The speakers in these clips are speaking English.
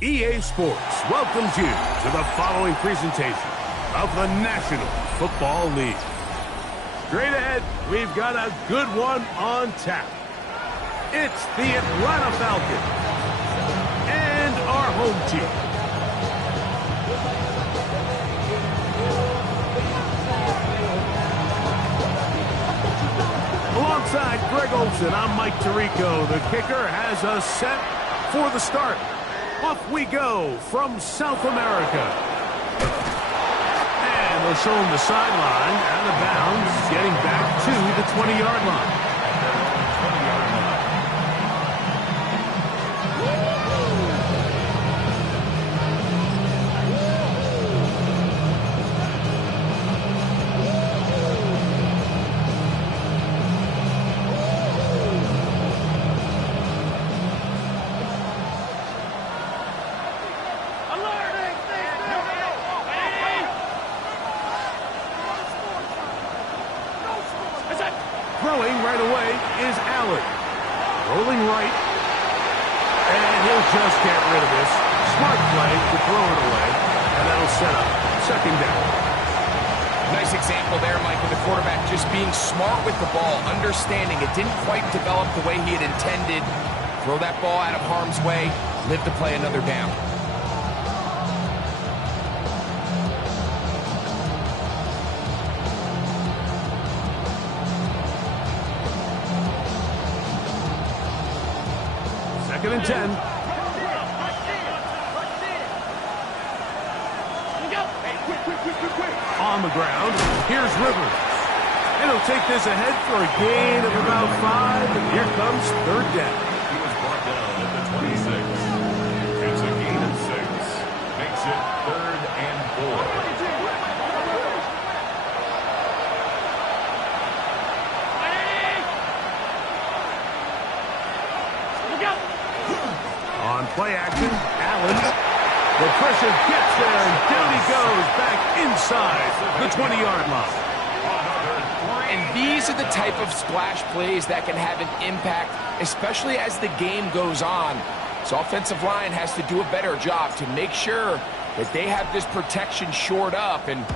EA Sports welcomes you to the following presentation of the National Football League. Straight ahead, we've got a good one on tap. It's the Atlanta Falcons and our home team. Alongside Greg Olsen, I'm Mike Tirico. The kicker has us set for the start. Off we go from South America. And they'll show him the sideline, out of bounds, getting back to the 20-yard line. Throwing right away is Allen. Rolling right. And he'll just get rid of this. Smart play to throw it away. And that'll set up second down. Nice example there, Mike, of the quarterback just being smart with the ball, understanding it didn't quite develop the way he had intended. Throw that ball out of harm's way, live to play another down. Second and 10. On the ground, here's Rivers. And he'll take this ahead for a gain of about 5, and here comes third down. He was brought down at the 26. It's a gain of 6. Makes it 3rd and 4. On play action, Allen. The pressure gets there, and down he goes back inside the 20-yard line. And these are the type of splash plays that can have an impact, especially as the game goes on. So offensive line has to do a better job to make sure that they have this protection shored up and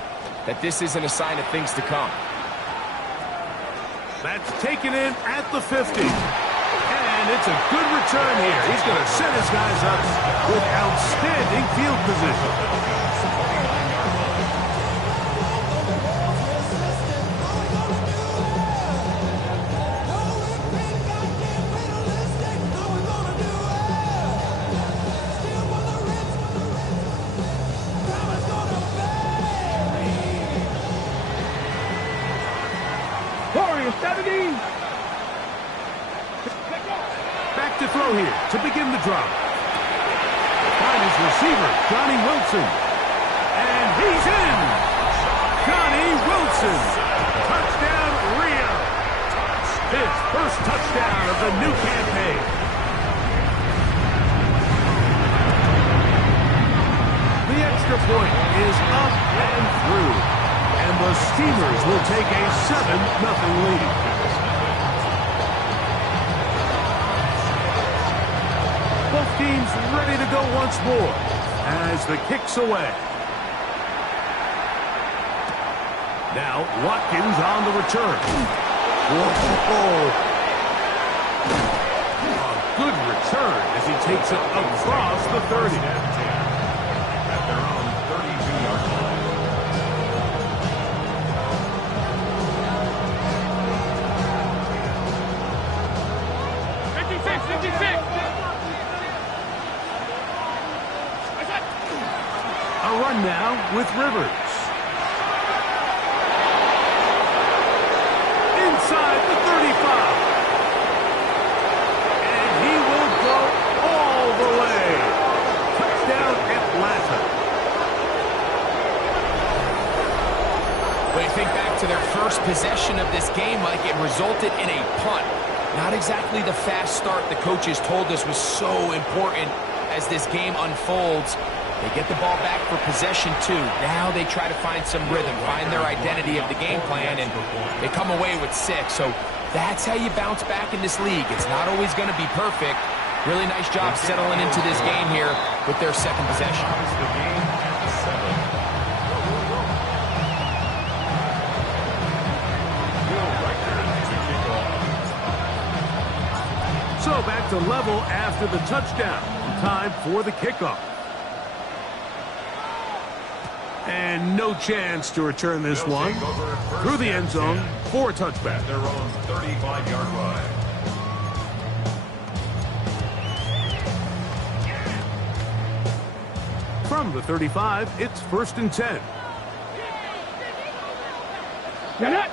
that this isn't a sign of things to come. That's taken in at the 50. And it's a good return here. He's going to set his guys up with outstanding field position. Warriors 70. Back to throw here to begin the drive. Find his receiver, Johnny Wilson. And he's in. Johnny Wilson. Touchdown, Rio. His first touchdown of the new campaign. The extra point is up and through. And the Steelers will take a 7-0 lead. Both teams ready to go once more as the kick's away. Now Watkins on the return. Whoa. A good return as he takes it across the 30. At their own 32-yard line. A run now with Rivers. Inside the 35. And he will go all the way. Touchdown, Atlanta. When you think back to their first possession of this game, Mike, it resulted in a punt. Not exactly the fast start the coaches told us was so important as this game unfolds. They get the ball back for possession 2. Now they try to find some rhythm, find their identity of the game plan, and they come away with 6. So that's how you bounce back in this league. It's not always going to be perfect, Really nice job settling into this game here with their second possession. The game at 7. Will Riker to kick off. So back to level after the touchdown. Time for the kickoff. And no chance to return this They'll one take over first through the end and zone 10 for a touchback. at their own 35-yard line. From the 35, it's 1st and 10. Get it!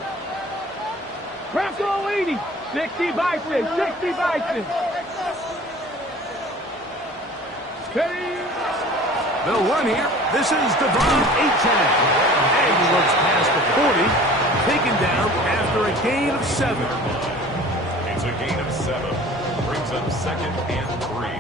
Bronco 80, 60 Bison, 60 Bison. Steady. They'll run here. This is Devon Achane. And he looks past the 40, taken down after a gain of 7. It's a gain of 7. Brings up 2nd and 3.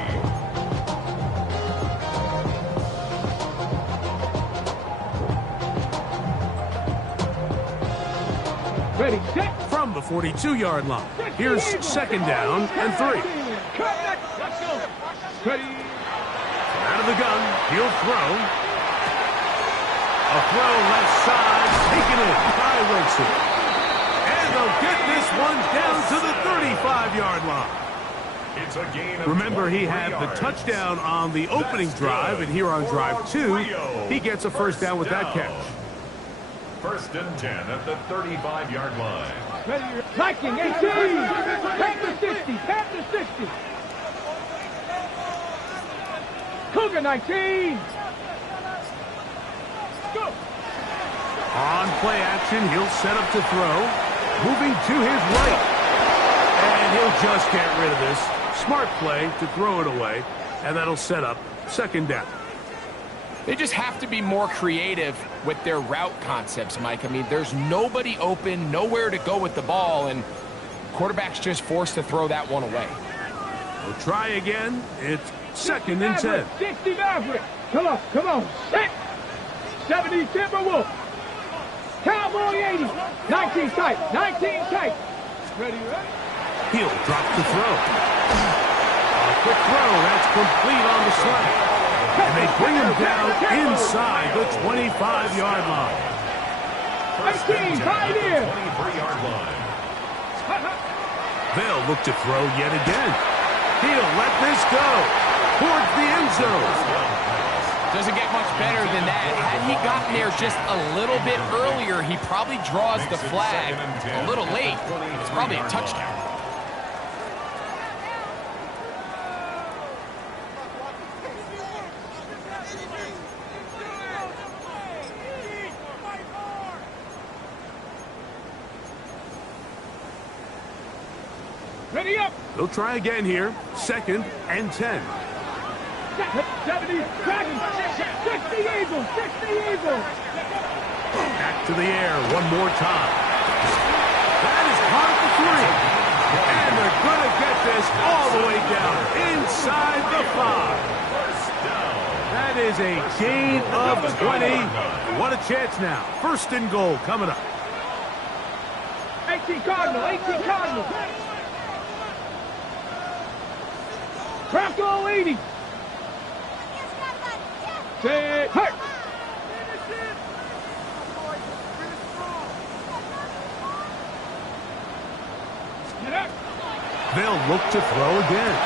Ready, set. From the 42-yard line, here's 2nd down and 3. Cut that. Let's go. Ready. Out of the gun, he'll throw. A throw left side, taken in by Wilson. And they'll get this one down to the 35-yard line. It's a gain of Remember, he 23 had the yards. touchdown on the opening drive, and here on drive 2, he gets a first down with that catch. 1st and 10 at the 35-yard line. Ready. Viking 18. Panther 60. Panther 60. Cougar 19. Go. On play action, he'll set up to throw. Moving to his right. And he'll just get rid of this. Smart play to throw it away. And that'll set up 2nd down. They just have to be more creative with their route concepts, Mike. I mean, there's nobody open, nowhere to go with the ball, and quarterback's just forced to throw that one away. We'll try again. It's 2nd and 10. 60 Maverick. Come on, come on. Set. 70 Timberwolf. Cowboy 80. 19 tight. 19 tight. Ready, ready. He'll drop the throw. A quick throw. That's complete on the slant. And they bring him down inside the 25-yard line. 18, tight end. 23-yard line. They'll look to throw yet again. He'll let this go towards the end zone. Doesn't get much better than that. Had he gotten there just a little bit earlier, he probably draws the flag a little late. It's probably a touchdown. Ready up. They'll try again here. 2nd and 10. 70 Dragon. 60 Eagles. 60 Eagles. Back to the air one more time. That is caught at the 3. And they're going to get this all the way down inside the 5. That is a gain of 20. What a chance now. 1st and goal coming up. 18 Cardinal. 18 Cardinal. Bronco 80. Say, hey. Get up. They'll look to throw again.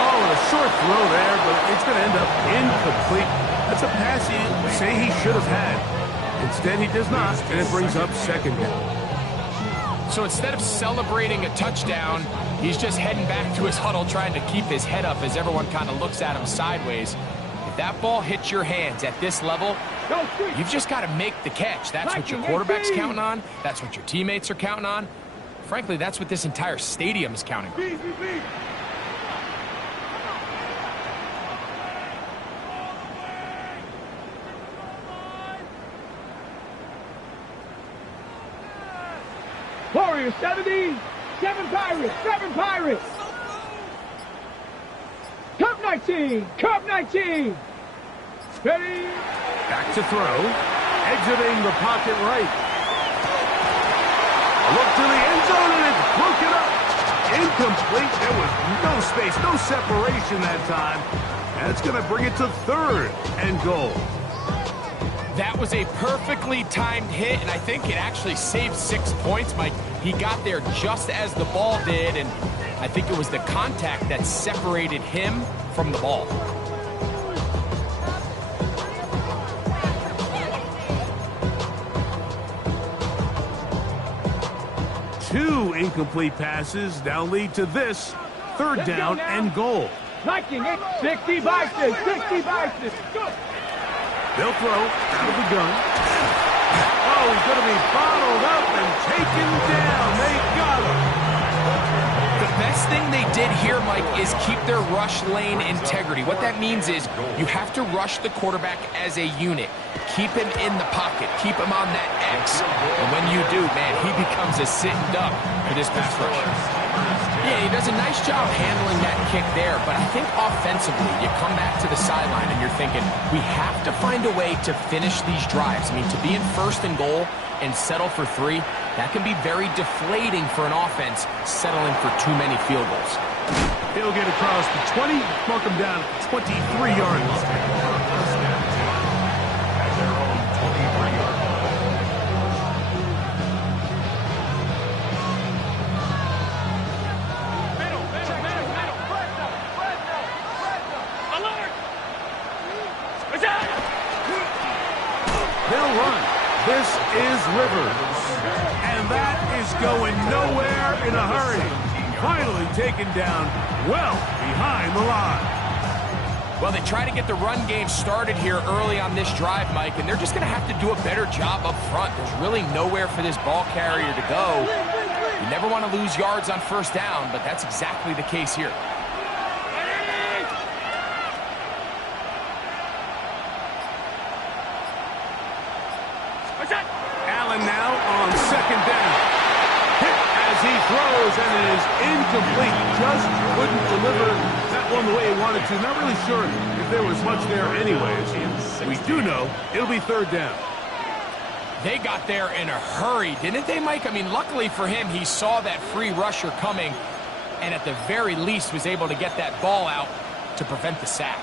Oh, and a short throw there, but it's going to end up incomplete. That's a pass you say he should have had. Instead, he does not, and it brings up 2nd down. So instead of celebrating a touchdown, he's just heading back to his huddle trying to keep his head up as everyone kind of looks at him sideways. If that ball hits your hands at this level, you've just got to make the catch. That's what your quarterback's counting on. That's what your teammates are counting on. Frankly, that's what this entire stadium is counting on. Warriors 70. 7 Pirates. 7 Pirates. Cup 19. Cup 19. Ready. Back to throw. Exiting the pocket right. A look to the end zone, and it's broken up. Incomplete. There was no space, no separation that time. That's going to bring it to 3rd and goal. That was a perfectly timed hit, and I think it actually saved 6 points, Mike. He got there just as the ball did, and I think it was the contact that separated him from the ball. Two incomplete passes now lead to this 3rd down and goal. 60 Bison, 60 Bison. They'll throw out of the gun. Oh, he's going to be bottled up and taken down. They got him. The best thing they did here, Mike, is keep their rush lane integrity. What that means is you have to rush the quarterback as a unit. Keep him in the pocket. Keep him on that X. And when you do, man, he becomes a sitting duck for this pass rush. Yeah, he does a nice job handling that kick there, but I think offensively, you come back to the sideline and you're thinking, we have to find a way to finish these drives. I mean, to be in 1st and goal and settle for 3, that can be very deflating for an offense settling for too many field goals. He'll get across the 20, mark him down at the 23-yard line. They'll run. This is Rivers. And that is going nowhere in a hurry. Finally taken down well behind the line. Well, they try to get the run game started here early on this drive, Mike, and they're just going to have to do a better job up front. There's really nowhere for this ball carrier to go. You never want to lose yards on 1st down, but that's exactly the case here. Allen now on 2nd down. Hit as he throws, and it is incomplete. Just couldn't deliver that one the way he wanted to. Not really sure if there was much there anyways. We do know it'll be 3rd down. They got there in a hurry, didn't they, Mike? I mean, luckily for him, he saw that free rusher coming, and at the very least was able to get that ball out to prevent the sack.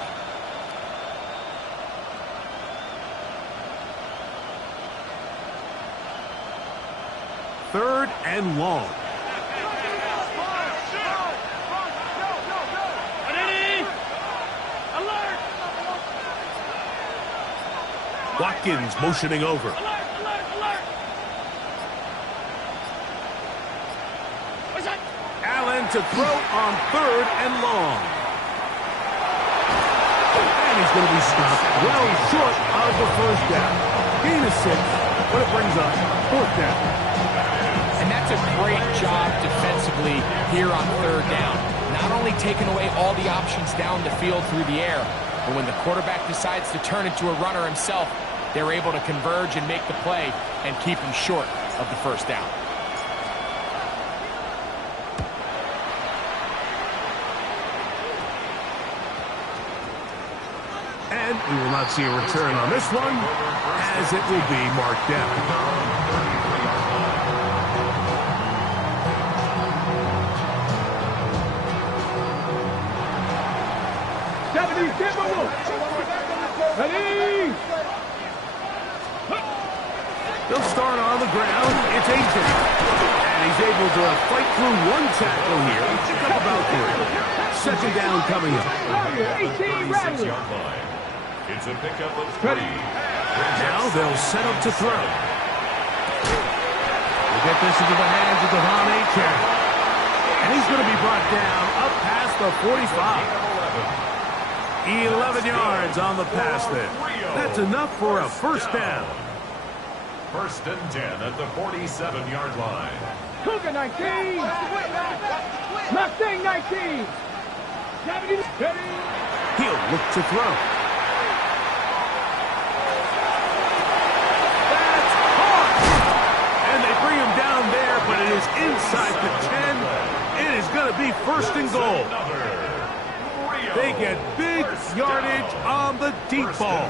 Third and long. Watkins motioning over. Allen to throw on 3rd and long. And he's going to be stopped well short of the 1st down. Gain of 6, but it brings up 4th down. And that's a great job defensively here on 3rd down. Not only taking away all the options down the field through the air, but when the quarterback decides to turn into a runner himself, they're able to converge and make the play and keep him short of the 1st down. And we will not see a return on this one, as it will be marked down. 70 Timberwolves. Ready? They'll start on the ground. It's AJ. And he's able to fight through one tackle here. Pick up about 3. 2nd down coming up. 18 Rattler. It's a pickup of 3. Now they'll set up to throw. We'll get this into the hands of Devon Achane. And he's going to be brought down up past the 45. 11 yards on the pass there. That's enough for a 1st down. 1st and 10 at the 47-yard line. Cougar 19. Mustang 19. 70. Ready? He'll look to throw. That's caught. And they bring him down there, but it is inside the 10. It is going to be 1st and goal. They get big yardage on the deep ball.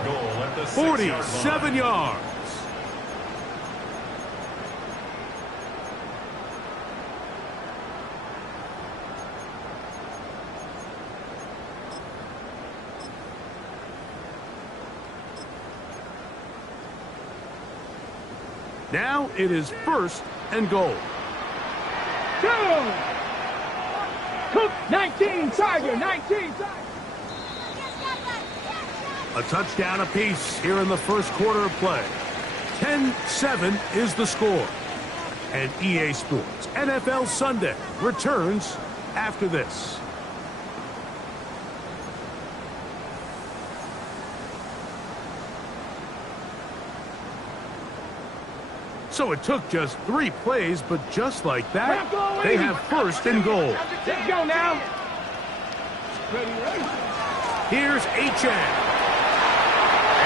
47 yards. Now it is 1st and goal. Two. Cook, 19, Tiger, 19, Tiger. A touchdown apiece here in the first quarter of play. 10-7 is the score. And EA Sports NFL Sunday returns after this. So it took just 3 plays, but just like that, they have 1st and goal. Let's go now. Here's Achane.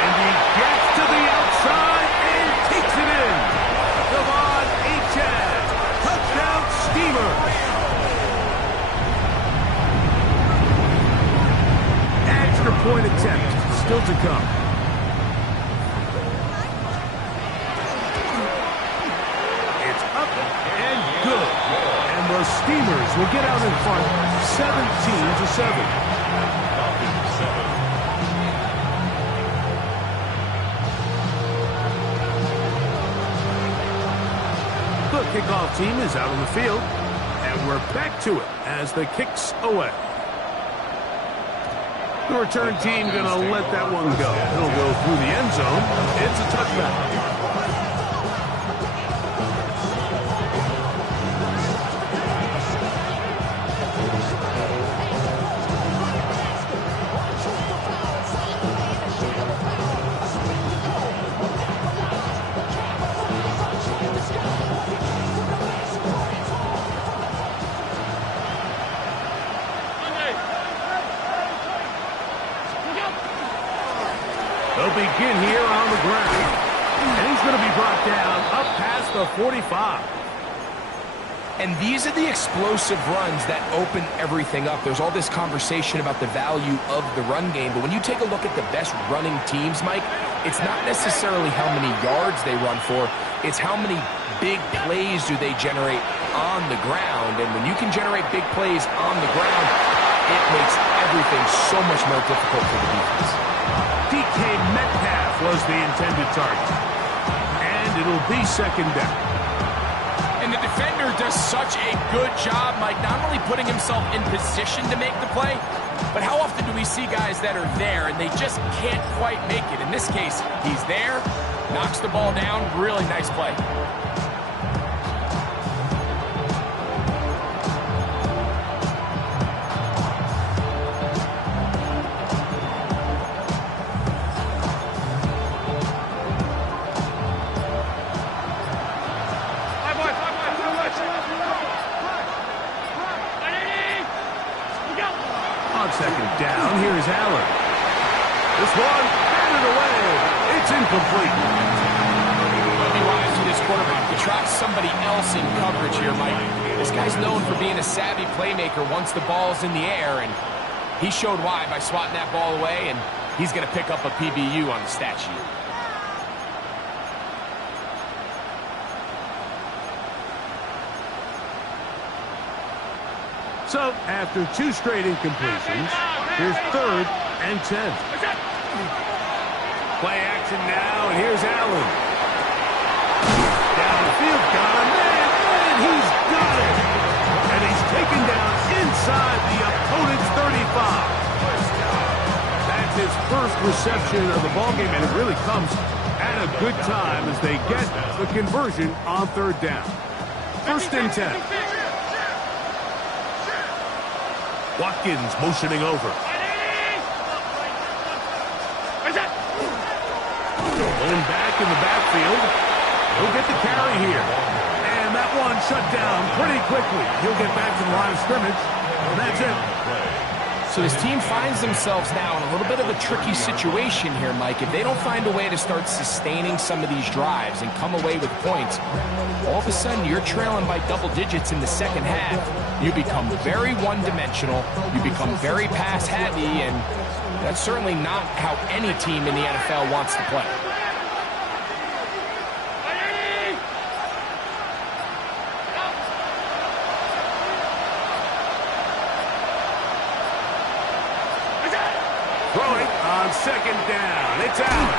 And he gets to the outside and takes it in. Devon Achane. Touchdown Steamer. Extra point attempt still to come. It's up and good. And the Steamers will get out in front 17-7. The kickoff team is out on the field, and we're back to it as the kick's away. The return team going to let that one go. It'll go through the end zone. It's a touchback. They'll begin here on the ground. And he's going to be brought down up past the 45. And these are the explosive runs that open everything up. There's all this conversation about the value of the run game, but when you take a look at the best running teams, Mike, it's not necessarily how many yards they run for, it's how many big plays do they generate on the ground. And when you can generate big plays on the ground, it makes everything so much more difficult for the defense. DK Metcalf was the intended target. And it'll be 2nd down. And the defender does such a good job, Mike, not only putting himself in position to make the play, but how often do we see guys that are there and they just can't quite make it? In this case, he's there, knocks the ball down, really nice play. On 2nd down, here's Allen. This one, batted away. It's incomplete. Be wise to this quarterback to try somebody else in coverage here, Mike. This guy's known for being a savvy playmaker once the ball's in the air, and he showed why by swatting that ball away, and he's going to pick up a PBU on the stat sheet. So, after 2 straight incompletions, here's 3rd and 10. Play action now, and here's Allen. Downfield, got him, and he's got it. And he's taken down inside the opponent's 35. That's his first reception of the ballgame, and it really comes at a good time as they get the conversion on 3rd down. 1st and 10. Watkins motioning over. Going back in the backfield. He'll get the carry here. And that one shut down pretty quickly. He'll get back to the line of scrimmage. And that's it. So his team finds themselves now in a little bit of a tricky situation here, Mike. If they don't find a way to start sustaining some of these drives and come away with points, all of a sudden you're trailing by double digits in the 2nd half. You become very one-dimensional, you become very pass-heavy, and that's certainly not how any team in the NFL wants to play. Throwing on 2nd down. It's out.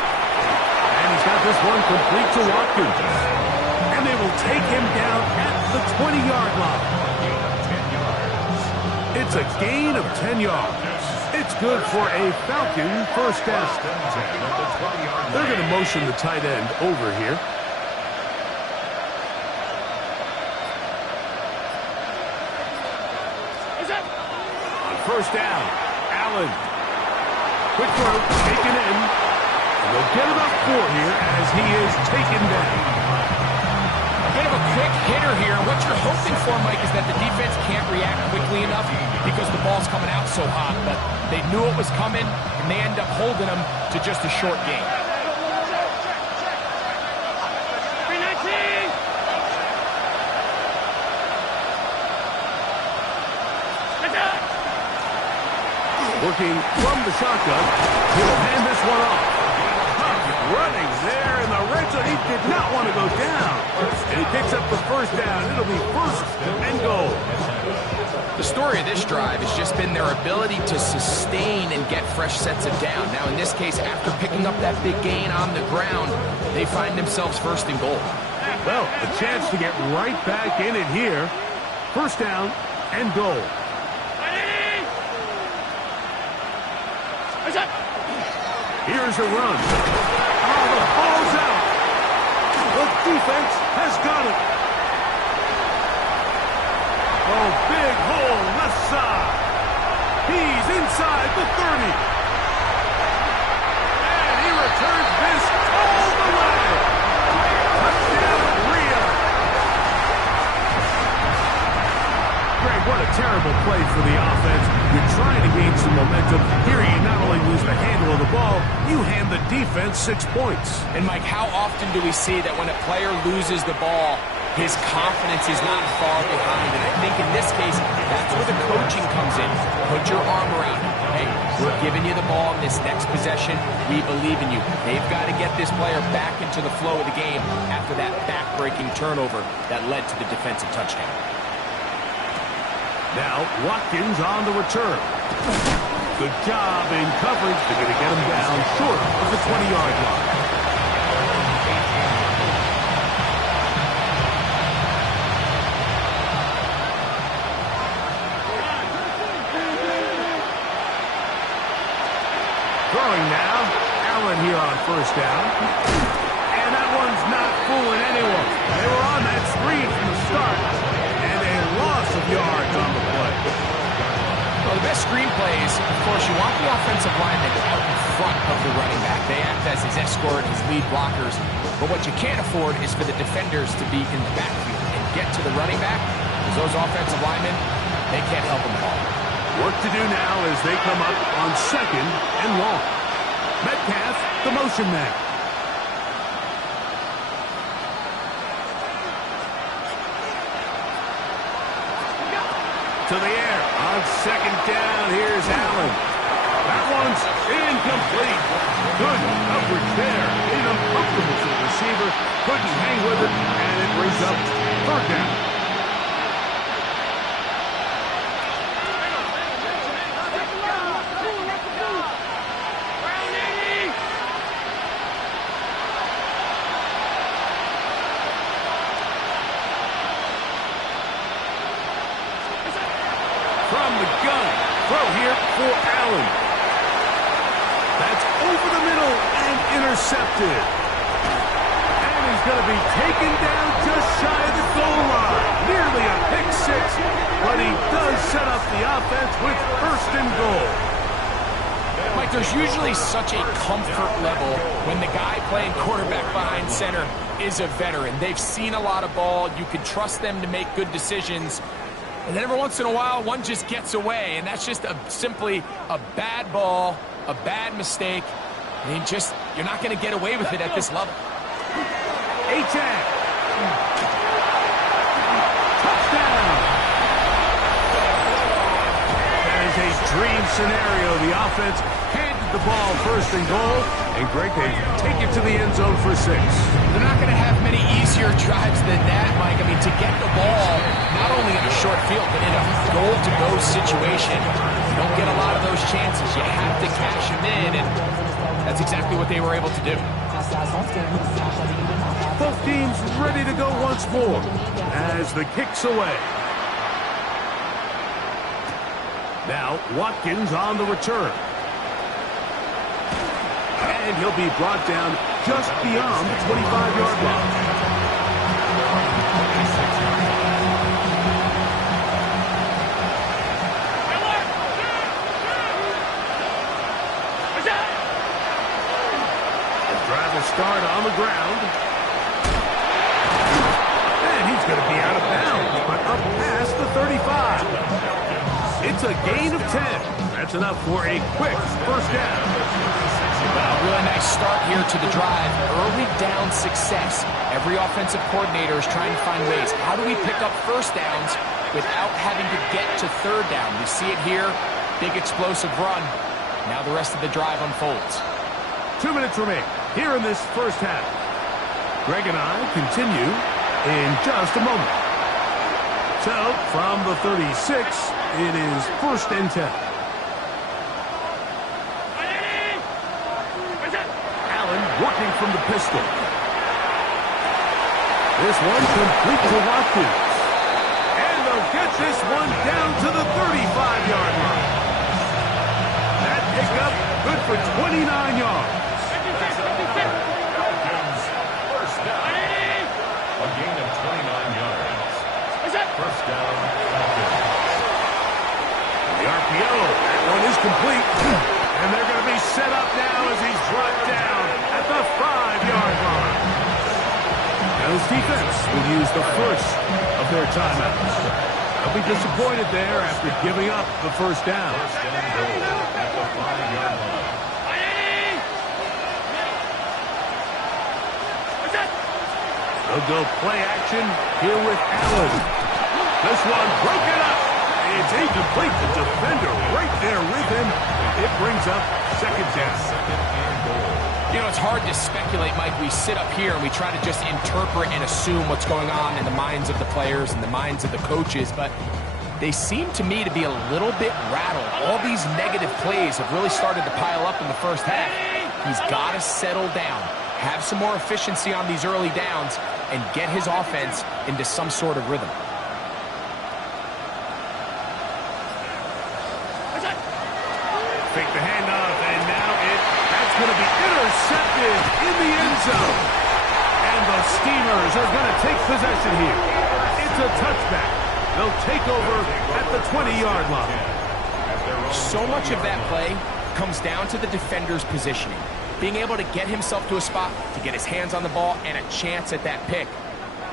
And he's got this one complete to Watkins. And they will take him down at the 20-yard line. It's a gain of 10 yards. It's good for a Falcon first down. They're going to motion the tight end over here. On first down, Allen. Quick throw, taken in. And they'll get about 4 here as he is taken down. A bit of a quick hitter here. What you're hoping for, Mike, is that the defense can't react quickly enough because the ball's coming out so hot. But they knew it was coming, and they end up holding them to just a short game. Working from the shotgun, he'll hand this one off. Running there in the red zone. He did not want to go down. And he picks up the first down. It'll be first and goal. The story of this drive has just been their ability to sustain and get fresh sets of down. Now, in this case, after picking up that big gain on the ground, they find themselves first and goal. Well, a chance to get right back in it here. First down and goal. Here's a run. Oh, the ball's out. The defense has got it. Oh, big hole left side. He's inside the 30. And he returns this all the way. Touchdown, Rio. Greg, what a terrible play for the offense. You're trying to gain some momentum. Here you not only lose the handle of the ball, you hand the defense 6 points. And, Mike, how often do we see that when a player loses the ball, his confidence is not far behind? And I think in this case, that's where the coaching comes in. Put your arm around him. Hey, we're giving you the ball in this next possession. We believe in you. They've got to get this player back into the flow of the game after that back-breaking turnover that led to the defensive touchdown. Now, Watkins on the return. Good job in coverage. They're going to get him down short of the 20-yard line. Throwing now. Allen here on first down. And that one's not fooling anyone. They were on that screen from the start. And a loss of yards on the play. Well, the best screen plays, of course, you want the offensive lineman out in front of the running back. They act as his escort, his lead blockers. But what you can't afford is for the defenders to be in the backfield and get to the running back, because those offensive linemen, they can't help them at all. Work to do now as they come up on second and long. Metcalf, the motion man. To the air. On second down, here's Allen. That one's incomplete. Good coverage there. Made him comfortable to the receiver. Couldn't hang with it, and it brings up third down. From the gun, throw here for Allen. That's over the middle and intercepted. And he's going to be taken down just shy of the goal line. Nearly a pick six, but he does set up the offense with first and goal. Mike, there's usually such a comfort level when the guy playing quarterback behind center is a veteran. They've seen a lot of ball. You can trust them to make good decisions. And then every once in a while, one just gets away, and that's just simply a bad ball, a bad mistake. I mean, you're not going to get away with it at this level. Achane. Touchdown. That is a dream scenario. The offense handed the ball first and goal, and Greg, they take it to the end zone for 6. They're not going to have many easier drives than that, Mike. I mean, to get the ball not only in a short field, but in a goal-to-go situation, you don't get a lot of those chances. You have to cash them in, and that's exactly what they were able to do. team's ready to go once more as the kick's away. Now, Watkins on the return. And he'll be brought down just beyond the 25-yard line. Start on the ground. And he's going to be out of bounds, but up past the 35. It's a gain of 10. That's enough for a quick first down. Well, really nice start here to the drive. Early down success. Every offensive coordinator is trying to find ways. How do we pick up first downs without having to get to third down? We see it here. Big explosive run. Now the rest of the drive unfolds. 2 minutes remain here in this first half. Greg and I continue in just a moment. So, from the 36, it is 1st and 10. Allen working from the pistol. This one complete to Watkins. And they'll get this one down to the 35-yard line. That pickup good for 29 yards. First down. A gain of 29 yards. First down. The RPO, that one is complete. And they're going to be set up now as he's brought down at the 5-yard line. Now this defense will use the first of their timeouts. They'll be disappointed there after giving up the first down. First down goal at the 5-yard line. They'll go play action here with Allen. This one broken up. It's incomplete. The defender right there with him. It brings up second down. You know, it's hard to speculate, Mike. We sit up here and we try to just interpret and assume what's going on in the minds of the players and the minds of the coaches, but they seem to me to be a little bit rattled. All these negative plays have really started to pile up in the first half. He's got to settle down, have some more efficiency on these early downs, and get his offense into some sort of rhythm. Fake the handoff, and now that's going to be intercepted in the end zone. And the Steamers are going to take possession here. It's a touchback. They'll take over at the 20-yard line. So much of that play comes down to the defender's positioning. Being able to get himself to a spot, to get his hands on the ball, and a chance at that pick.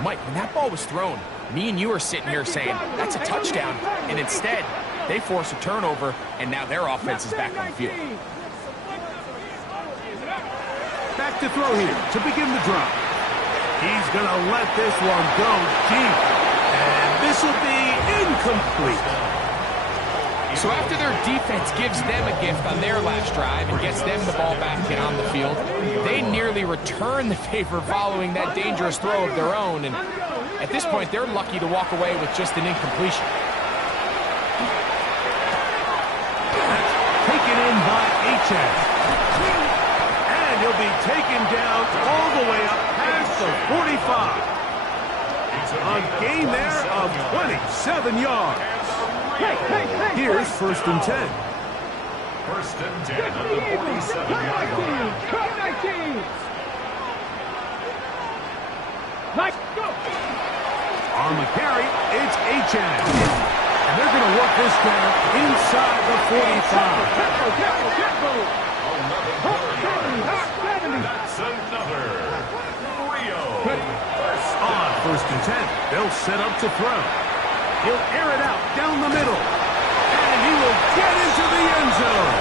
Mike, when that ball was thrown, me and you are sitting here saying, that's a touchdown. And instead, they force a turnover, and now their offense is back on the field. Back to throw here to begin the drive. He's going to let this one go deep. And this will be incomplete. So after their defense gives them a gift on their last drive and gets them the ball back and on the field, they nearly return the favor following that dangerous throw of their own. And at this point, they're lucky to walk away with just an incompletion. Taken in by Achane. And he'll be taken down all the way up past the 45. A gain there of 27 yards. Here's 1st and 10. 1st and 10 at the 47-yard line. Nice. Go. On the carry, it's Achane. And they're going to work this down inside the 45. That's another. Rio. On 1st and 10, they'll set up to throw. He'll air it out down the middle. And he will get into the end zone.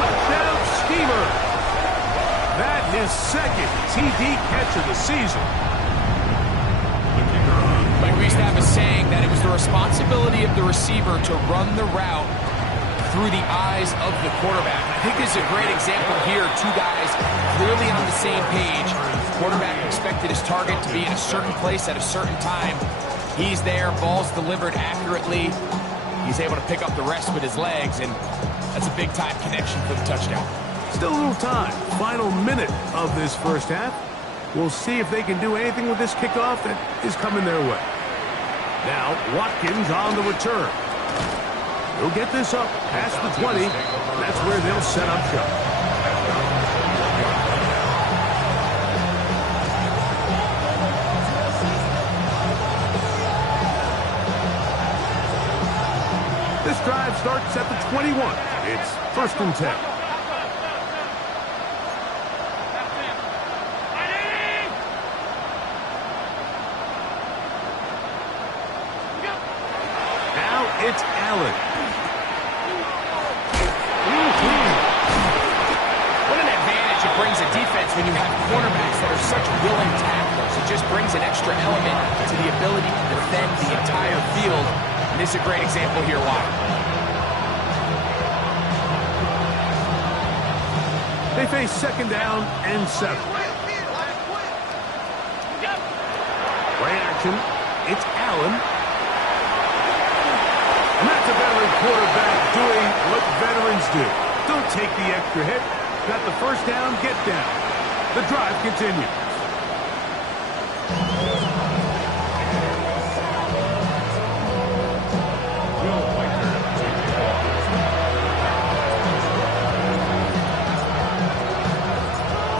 Touchdown, Steamer. That his second TD catch of the season. Like we used to have a saying that it was the responsibility of the receiver to run the route through the eyes of the quarterback. I think this is a great example here. Two guys clearly on the same page. Quarterback expected his target to be in a certain place at a certain time. He's there, ball's delivered accurately. He's able to pick up the rest with his legs, and that's a big-time connection for the touchdown. Still a little time. Final minute of this first half. We'll see if they can do anything with this kickoff that is coming their way. Now, Watkins on the return. He'll get this up past the 20. That's where they'll set up shop. This drive starts at the 21. It's 1st and 10. Now it's Allen. What an advantage it brings a defense when you have cornerbacks that are such willing tacklers. It just brings an extra element to the ability to defend the entire field. And this is a great example here why. They face 2nd down and 7. Play action. It's Allen. And that's a veteran quarterback doing what veterans do. Don't take the extra hit. Got the 1st down, get down. The drive continues.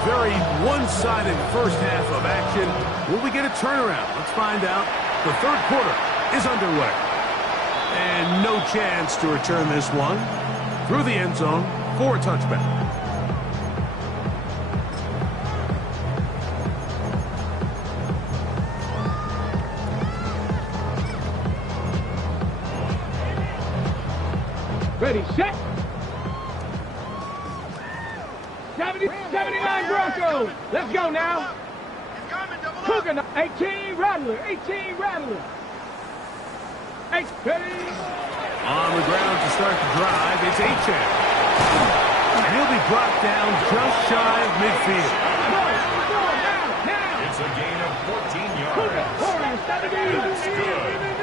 Very one-sided first half of action. Will we get a turnaround? Let's find out. The 3rd quarter is underway. And no chance to return this one. Through the end zone for a touchback. Ready, set. 79 Broncos. Let's go now. Cougar, 18 Rattler, 18 Rattler. 8, ready. On the ground to start the drive, it's Achane. And he'll be brought down just shy of midfield. Now. It's a gain of 14 yards. Cougar, 70. That's good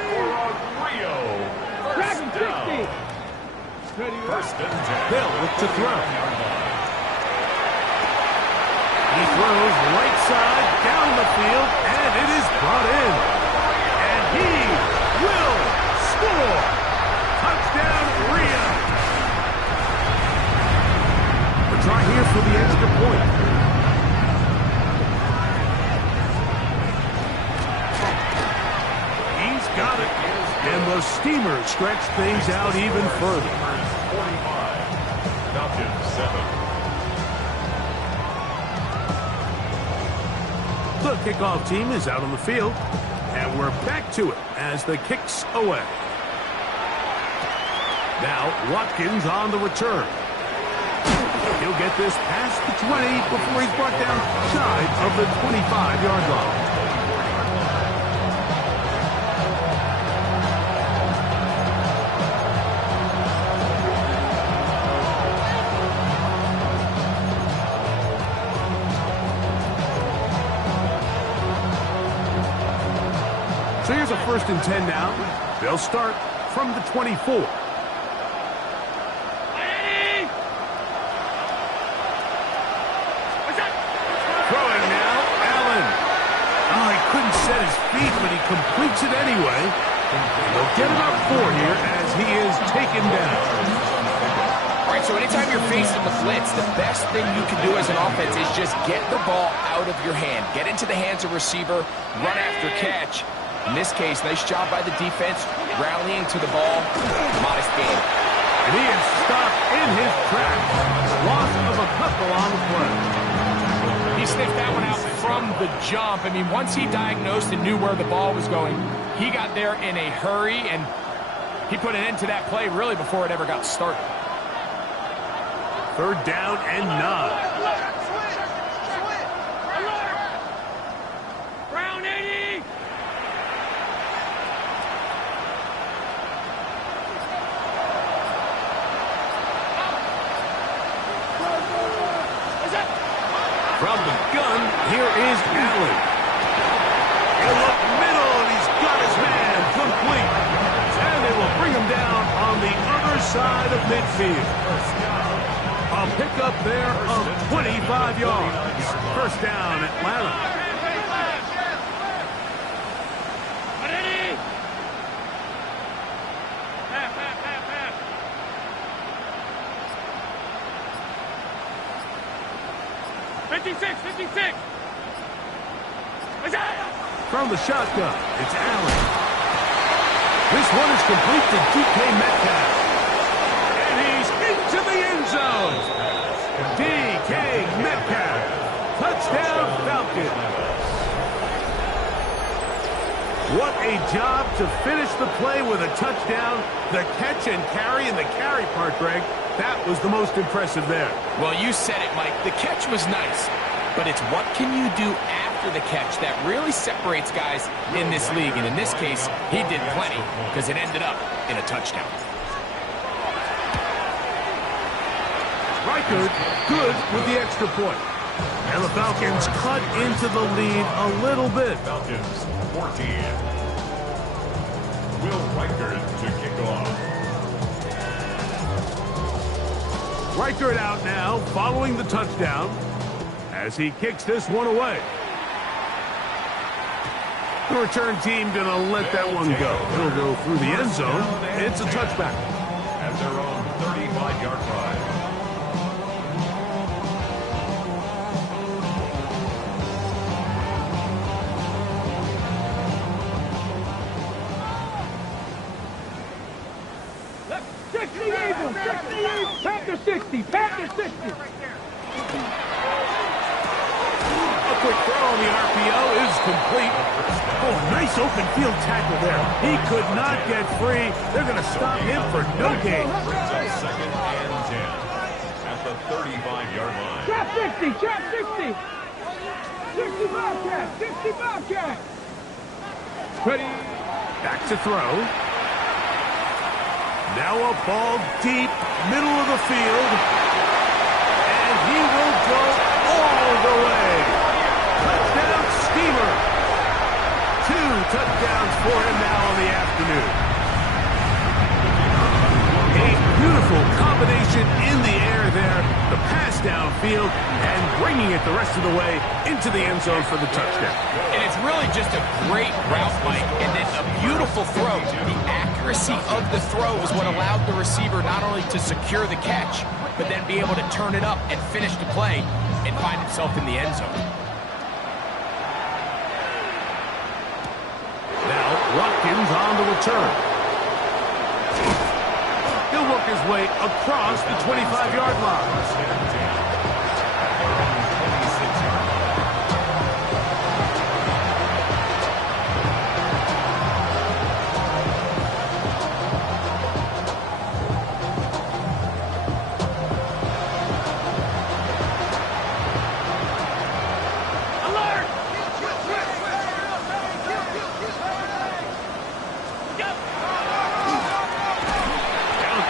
for a Rio Dragon, first down. 60. Ready, 1st and 10. They'll look to throw. He throws right side down the field, and it is brought in. And he will score. Touchdown, Rio. We'll try here for the extra point. He's got it. And the Steamers stretch things out even further. 45. Falcons 7. The kickoff team is out on the field, and we're back to it as the kick's away. Now, Watkins on the return. He'll get this past the 20 before he's brought down shy of the 25-yard line. So here's a 1st and 10 now. They'll start from the 24. Throwing now, Allen. Oh, he couldn't set his feet, but he completes it anyway. They'll get him up 4 here as he is taken down. All right, so anytime you're facing the blitz, the best thing you can do as an offense is just get the ball out of your hand. Get into the hands of receiver, run after catch. In this case, nice job by the defense, rallying to the ball. Modest gain. And he is stopped in his tracks. Loss of a couple on the play. He sniffed that one out from the jump. I mean, once he diagnosed and knew where the ball was going, he got there in a hurry, and he put an end to that play really before it ever got started. 3rd down and 9. Brown 80. From the gun, here is Allen. He'll look middle, and he's got his man complete. And they will bring him down on the other side of midfield. A pickup there of 25 yards. 1st down, Atlanta. From the shotgun, it's Allen. This one is complete to DK Metcalf. And he's into the end zone. DK Metcalf. Touchdown, Falcons. What a job to finish the play with a touchdown. The catch and carry, and the carry part, Greg, that was the most impressive there. Well, you said it, Mike. The catch was nice, but it's what can you do after the catch that really separates guys in this league. And in this case, he did plenty because it ended up in a touchdown. Reichard, good with the extra point. And the Falcons cut into the lead a little bit. Falcons 14. Will Reichard to kick off. Reichard out now, following the touchdown, as he kicks this one away. The return team going to let that one go. It'll go through the end zone. It's a touchback. At their own 35-yard line. Panther 60, Panther 60. A quick throw on the RPO is complete. Oh, nice open field tackle there. He could not get free. They're going to stop him for no gain. Brings up 2nd and 10 at the 35-yard line. Trap 60, trap 60. 60 Bobcat, 60 Bobcat. Ready. Back to throw. Now a ball deep, middle of the field. And he will go all the way. Touchdown, Steamer. 2 touchdowns for him now in the afternoon. A beautiful combination in the air there. The pass downfield and bringing it the rest of the way into the end zone for the touchdown. And it's really just a great route, Mike, and then a beautiful throw. The accuracy of the throw is what allowed the receiver not only to secure the catch, but then be able to turn it up and finish the play and find himself in the end zone. Now Watkins on the return. He'll work his way across the 25-yard line.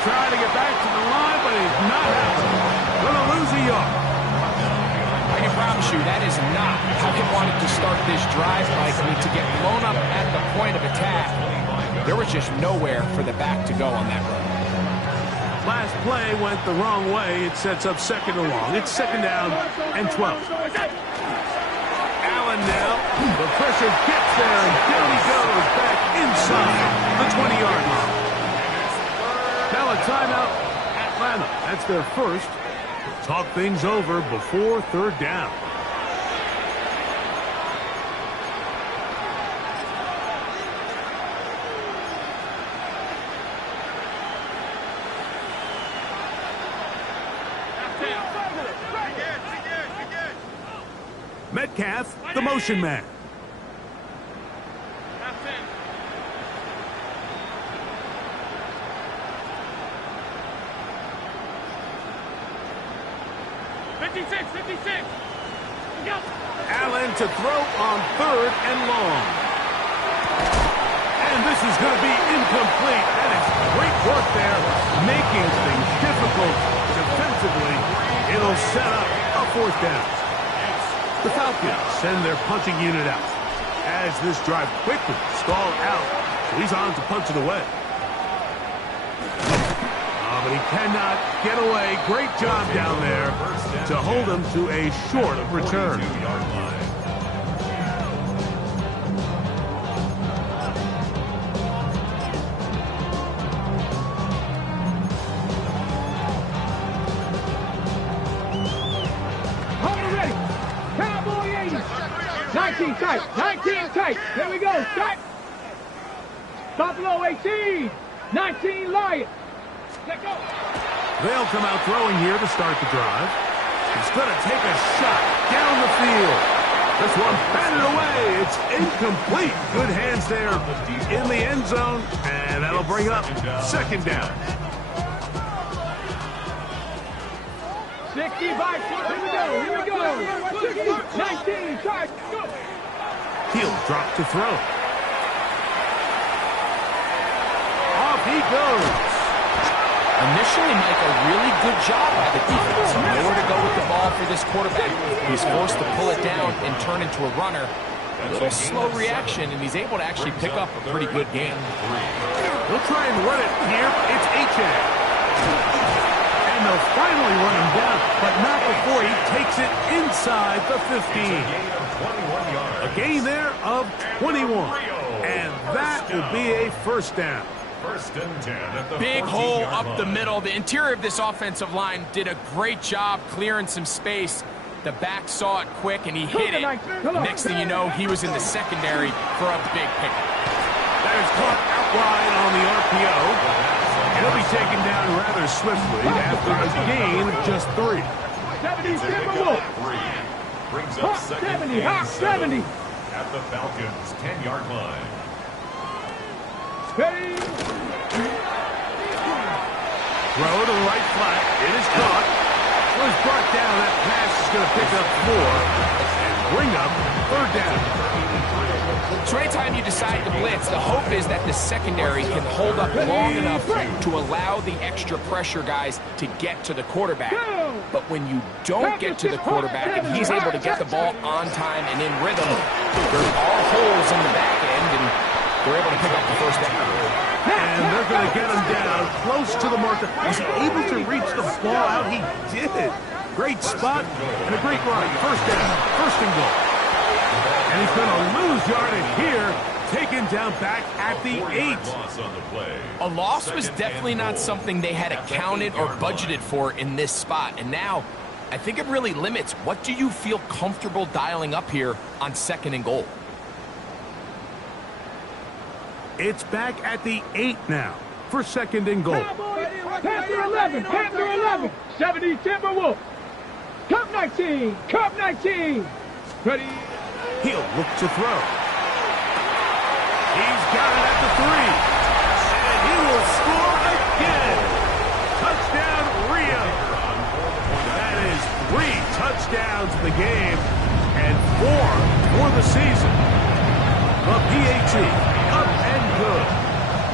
Trying to get back to the line, but he's not happening. Going to lose a yard. I can promise you that is not how he wanted to start this drive, Mike. I mean, to get blown up at the point of attack, there was just nowhere for the back to go on that run. Last play went the wrong way. It sets up 2nd and long. It's 2nd down and 12. Allen now. The pressure gets there, and down he goes back inside the 20-yard line. Now a timeout, Atlanta. That's their first. Talk things over before 3rd down. Metcalf, the motion man. 56. Allen to throw on 3rd and long. And this is going to be incomplete. That is great work there, making things difficult defensively. It'll set up a 4th down. The Falcons send their punting unit out as this drive quickly stalled out. So he's on to punch it away. But he cannot get away. Great job down there to hold him to a short return. Hold it ready. tight. 19 tight. Here we go. Start. Buffalo 18. 19 Lions. Let go. They'll come out throwing here to start the drive. He's going to take a shot down the field. This one batted away. It's incomplete. Good hands there in the end zone, and that'll bring up second down. 65. Here we go. Here we go. 19. Tight. Go. He'll drop to throw. Off he goes. Initially, Mike, a really good job by the defense. Nowhere to go with the ball for this quarterback. He's forced to pull it down and turn into a runner. A little slow reaction, and he's able to actually pick up a pretty good game. They'll try and run it here. It's Achane. And they'll finally run him down, but not before he takes it inside the 15. A gain there of 21. And that will be a first down. First and 10 at the Big hole 14-yard up line. the middle. The interior of this offensive line did a great job clearing some space. The back saw it quick, and he hit it. Next thing you know, he was in the secondary for a big pickup. That is caught out wide on the RPO. He'll be taken down rather swiftly after a gain of just 3. 70. Timberwolves. Brings Hawk up second 70. Hawk and 70. at the Falcons' 10-yard line. Ready. Throw to the right flat. It is caught. Was brought down. That pass is going to pick up 4 and bring up third down. So anytime you decide to blitz, the hope is that the secondary can hold up long enough to allow the extra pressure guys to get to the quarterback. But when you don't get to the quarterback and he's able to get the ball on time and in rhythm, there's all holes in the back end, and they're able to pick up the first down. And they're going to get him down close to the marker. Was he able to reach the ball out? He did. Great spot and a great run. First down. First and goal. And he's going to lose yardage here. Taken down back at the 8. Loss on the play. A loss was Second definitely and not goal something they had at the accounted or 8-yard line. budgeted for in this spot. And now, I think it really limits. What do you feel comfortable dialing up here on second and goal? It's back at the 8 now for second and goal. Panther 11. Panther 11. 70 Timberwolves. Cup 19. Cup 19. Ready. He'll look to throw. He's got it at the 3. And he will score again. Touchdown, Rio. That is 3 touchdowns in the game and 4 for the season. The PAT up and good.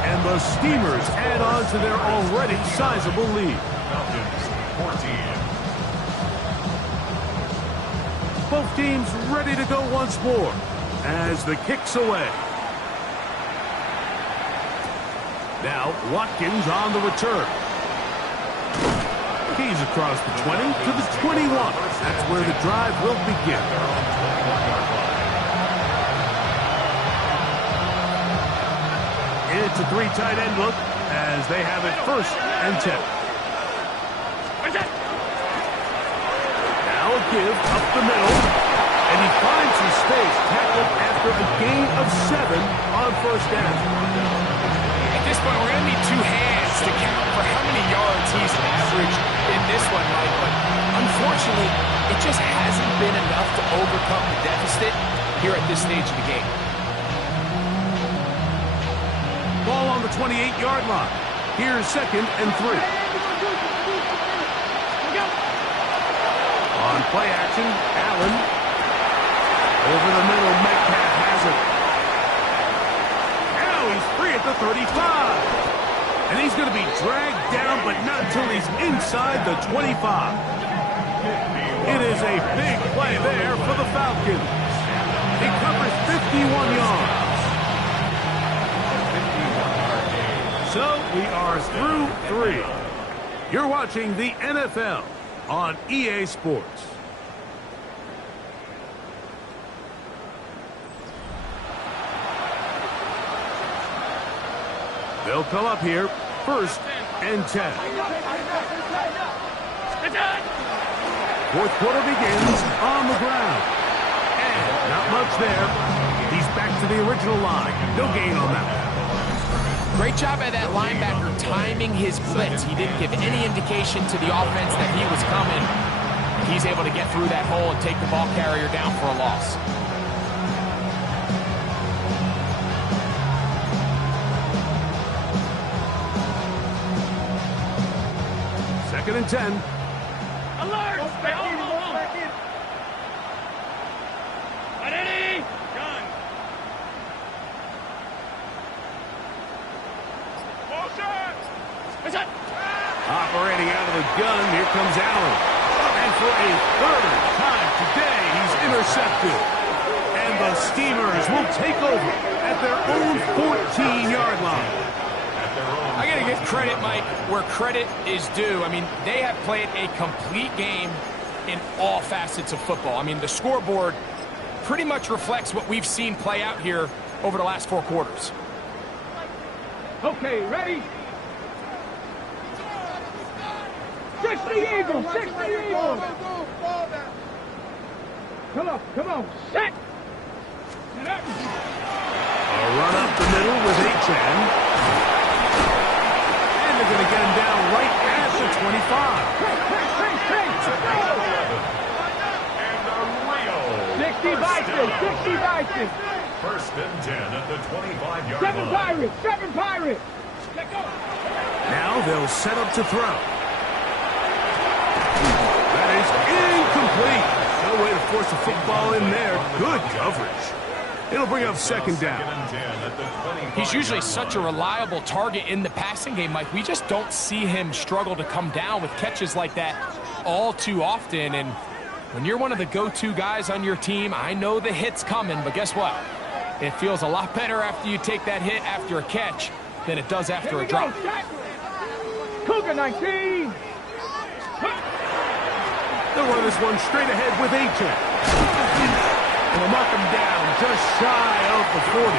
And the Steamers add on to their already sizable lead. Falcons 14. Both teams ready to go once more as the kick's away. Now Watkins on the return. He's across the 20 to the 21. That's where the drive will begin. It's a 3 tight end look as they have it first and 10. Now a give up the middle, and he finds his space tackled after a gain of 7 on first down. At this point, we're going to need 2 hands to count for how many yards he's averaged in this one, Mike. But unfortunately, it just hasn't been enough to overcome the deficit here at this stage of the game. Ball on the 28-yard line. Here's second and 3. On play action, Allen. Over the middle, Metcalf has it. Now he's free at the 35. And he's going to be dragged down, but not until he's inside the 25. It is a big play there for the Falcons. He covers 51 yards. So we are through 3. You're watching the NFL on EA Sports. They'll come up here, first and 10. Fourth quarter begins on the ground. And not much there. He's back to the original line. No gain on that one. Great job by that linebacker timing his blitz. He didn't give any indication to the offense that he was coming. He's able to get through that hole and take the ball carrier down for a loss. Second and 10. Alert! Back in. Ready? Gun. Motion! Operating out of the gun, here comes Allen. And for a third time today, he's intercepted. And the Steamers will take over at their own 14-yard line. I got to give credit, Mike, where credit is due. I mean, they have played a complete game in all facets of football. I mean, the scoreboard pretty much reflects what we've seen play out here over the last 4 quarters. Okay, ready? 60 Eagles! 60 Eagles! Come on, set! A run up the middle with Achane. And they're going to get him down right at the 25. And a real 60 Vikings! first and 10 at the 25-yard line. 7 Pirates! Let go! Now they'll set up to throw. That is incomplete. No way to force a football in there. Good coverage. It'll bring up second down. He's usually such a reliable target in the passing game, Mike. We just don't see him struggle to come down with catches like that all too often. And when you're one of the go-to guys on your team, I know the hit's coming, but guess what? It feels a lot better after you take that hit after a catch than it does after a drop. Cougar 19! They'll run this one straight ahead with Achane. And they'll mark him down just shy of the 40.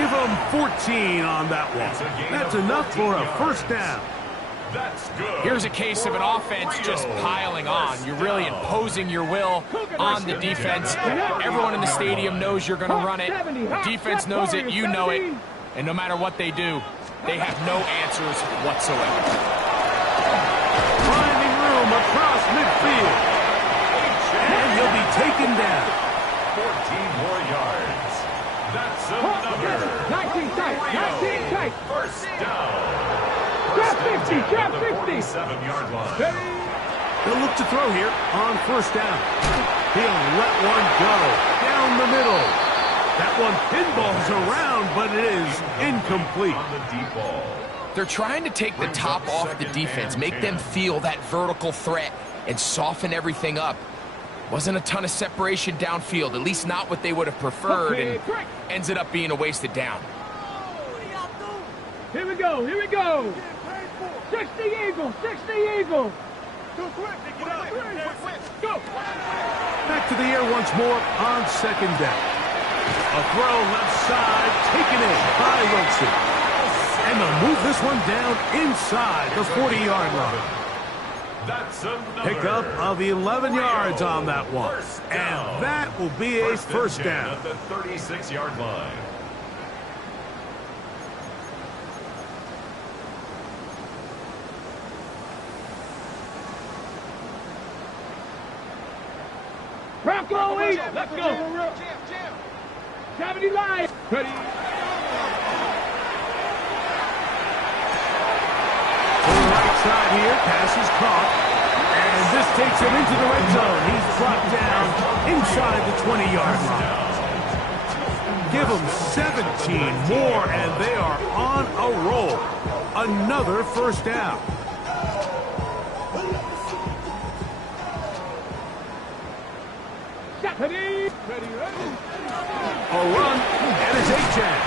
Give them 14 on that one. That's enough for a first down. That's good. Here's a case of an offense just piling on. You're really imposing your will on the defense. Everyone in the stadium knows you're going to run it. The defense knows it, you know it. And no matter what they do, they have no answers whatsoever. Finding room across midfield. And he'll be taken down. 14 more yards. That's another. 19 tight. First down. Drop 50, drop 50. 7-yard line. They'll look to throw here on first down. He'll let one go down the middle. That one pinballs around, but it is incomplete. On the deep ball. They're trying to take the top off the defense, make them feel that vertical threat, and soften everything up. Wasn't a ton of separation downfield, at least not what they would have preferred, and ends it up being a wasted down. Here we go. 60 Eagles. Go. Back to the air once more on second down. A throw left side, taken in by Wilson. And they'll move this one down inside the 40-yard line. That's another. Pickup of 11 yards on that one. And that will be a first down. At the 36-yard line. Bronco East. Let's go. 70 line. Ready. Right side here, pass is caught, and this takes him into the red zone. He's brought down inside the 20-yard line. Give them 17 more, and they are on a roll. Another first down. Ready. A run, and it's Achane.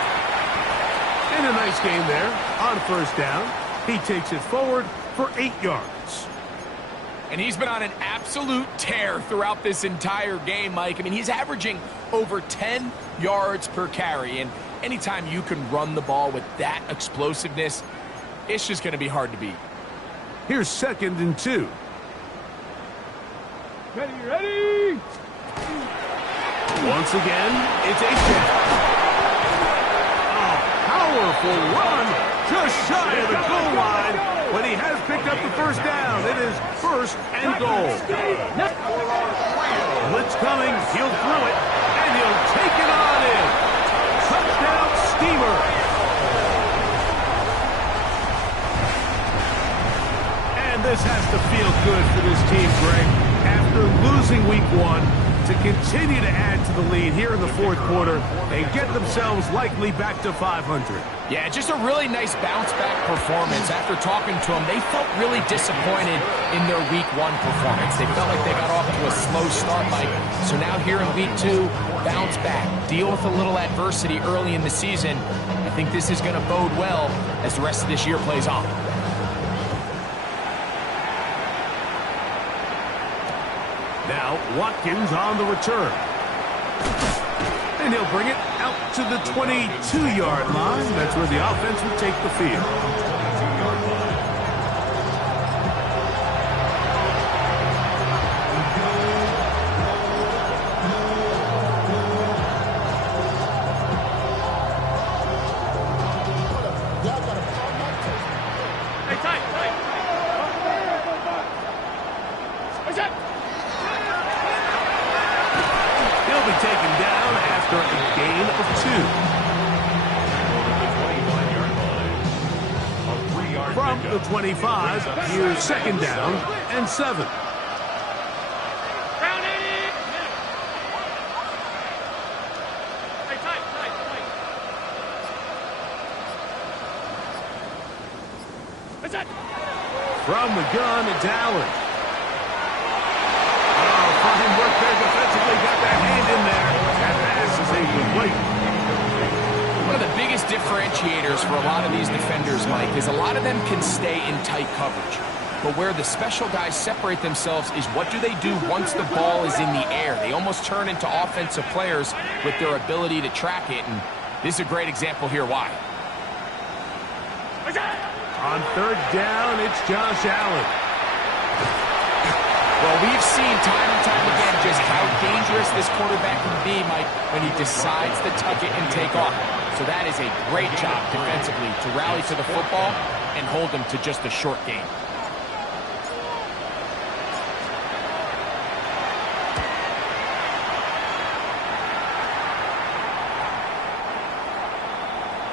And a nice game there on first down. He takes it forward for 8 yards. And he's been on an absolute tear throughout this entire game, Mike. I mean, he's averaging over 10 yards per carry. And anytime you can run the ball with that explosiveness, it's just going to be hard to beat. Here's second and 2. Ready. Once again, it's Achane. A powerful run just shy of the goal line, but he has picked up the first down. It is first and goal. Blitz coming. He'll throw it, and he'll take it on in. Touchdown, Steamer. And this has to feel good for this team, Greg. After losing week 1, to continue to add to the lead here in the fourth quarter and get themselves likely back to 500. Yeah, just a really nice bounce-back performance. After talking to them, they felt really disappointed in their week 1 performance. They felt like they got off to a slow start, Mike. So now here in week 2, bounce back, deal with a little adversity early in the season. I think this is going to bode well as the rest of this year plays on. Now, Watkins on the return. And he'll bring it out to the 22-yard line. That's where the offense will take the field. From the 25, here's second down and 7. From the gun, it's Allen. Oh, fine work there defensively. Got that hand in there. That pass is incomplete. One of the biggest differentiators for a lot of these defenders, Mike, is a lot of them can stay in tight coverage. But where the special guys separate themselves is what do they do once the ball is in the air? They almost turn into offensive players with their ability to track it, and this is a great example here why. On third down, it's Josh Allen. Well, we've seen time and time again just how dangerous this quarterback can be, Mike, when he decides to tuck it and take off. So that is a great job defensively to rally to the football and hold them to just a short gain.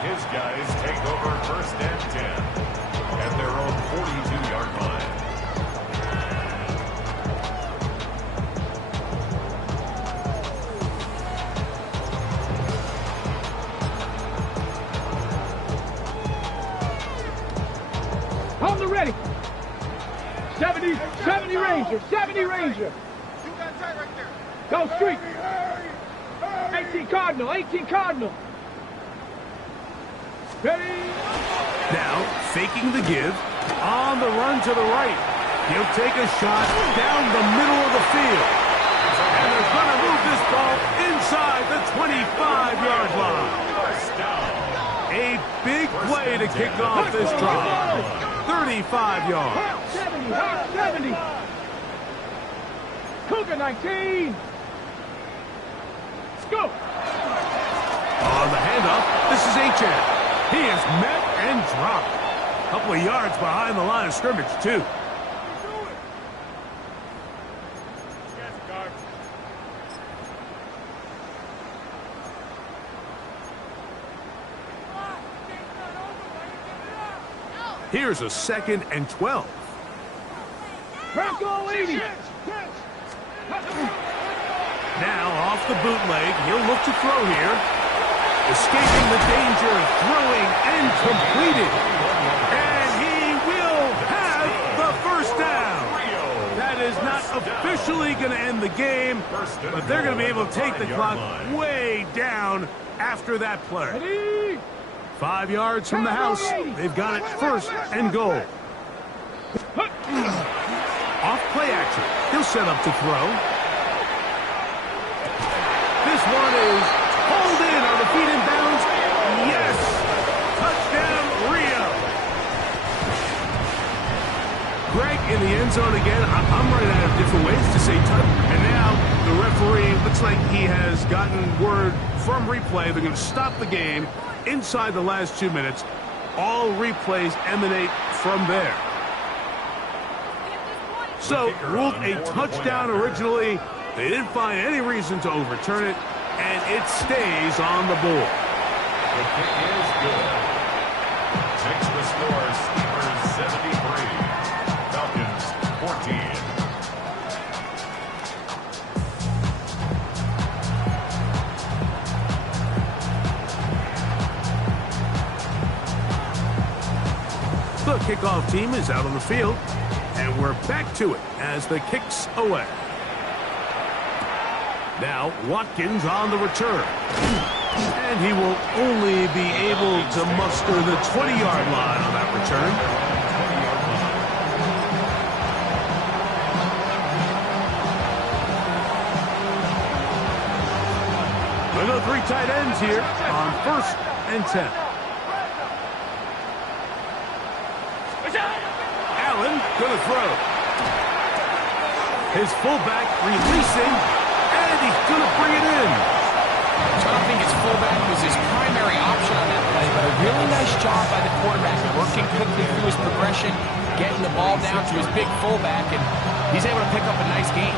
His guys take over first and 10 at their own 42-yard line. On the ready. 70 Ranger, 70 Ranger. Go street. 18 Cardinal, 18 Cardinal. Ready. Now, faking the give, on the run to the right. He'll take a shot down the middle of the field. And they're going to move this ball inside the 25-yard line. A big play to kick off this drive. 35 yards. 70, 70. Cougar 19. Let's go. On the handoff, this is Achane. He is met and dropped. A couple of yards behind the line of scrimmage, too. Here's a second and 12. Bronco 80. Now off the bootleg, he'll look to throw here. Escaping the danger of throwing and completed. And he will have the first down. That is not officially going to end the game, but they're going to be able to take the clock way down after that play. Ready. 5 yards from the house. They've got it first and goal. Off play action. He'll set up to throw. This one is hauled in on the feet in bounds. Yes! Touchdown, Rio. Greg in the end zone again. I'm running out of different ways to say touchdown. And now The referee looks like he has gotten word from replay. They're going to stop the game inside the last 2 minutes. All replays emanate from there. So, ruled a touchdown originally. They didn't find any reason to overturn it, and it stays on the board. The kick is good. Takes the score, Steelers 73, Falcons 14. The kickoff team is out on the field, and we're back to it as the kick's away. Now, Watkins on the return. And he will only be able to muster the 20-yard line on that return. We'll go 3 tight ends here on 1st and 10. Allen gonna throw. His fullback releasing, and he's gonna bring it in. So I don't think his fullback was his primary option on that play, but a really nice job by the quarterback, working quickly through his progression, getting the ball down to his big fullback, and he's able to pick up a nice gain.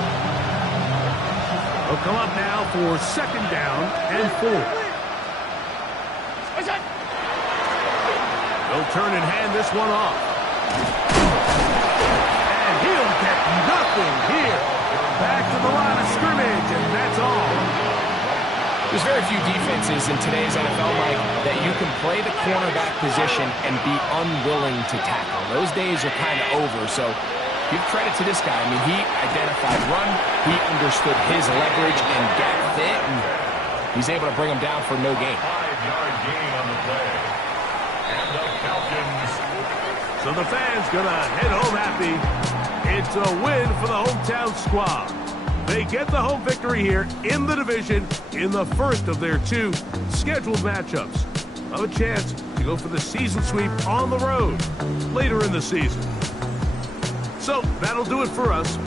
They'll come up now for 2nd down and 4. They'll turn and hand this one off. And he'll get nothing here. Back to the line of scrimmage, and that's all. There's very few defenses in today's NFL, Mike, that you can play the cornerback position and be unwilling to tackle. Those days are kind of over, so give credit to this guy. I mean, he identified run, he understood his leverage and gap fit, and he's able to bring him down for no gain. 5-yard gain on the play. And the Falcons. So the fans gonna head home happy. It's a win for the hometown squad. They get the home victory here in the division in the first of their 2 scheduled matchups. Have a chance to go for the season sweep on the road later in the season. So that'll do it for us.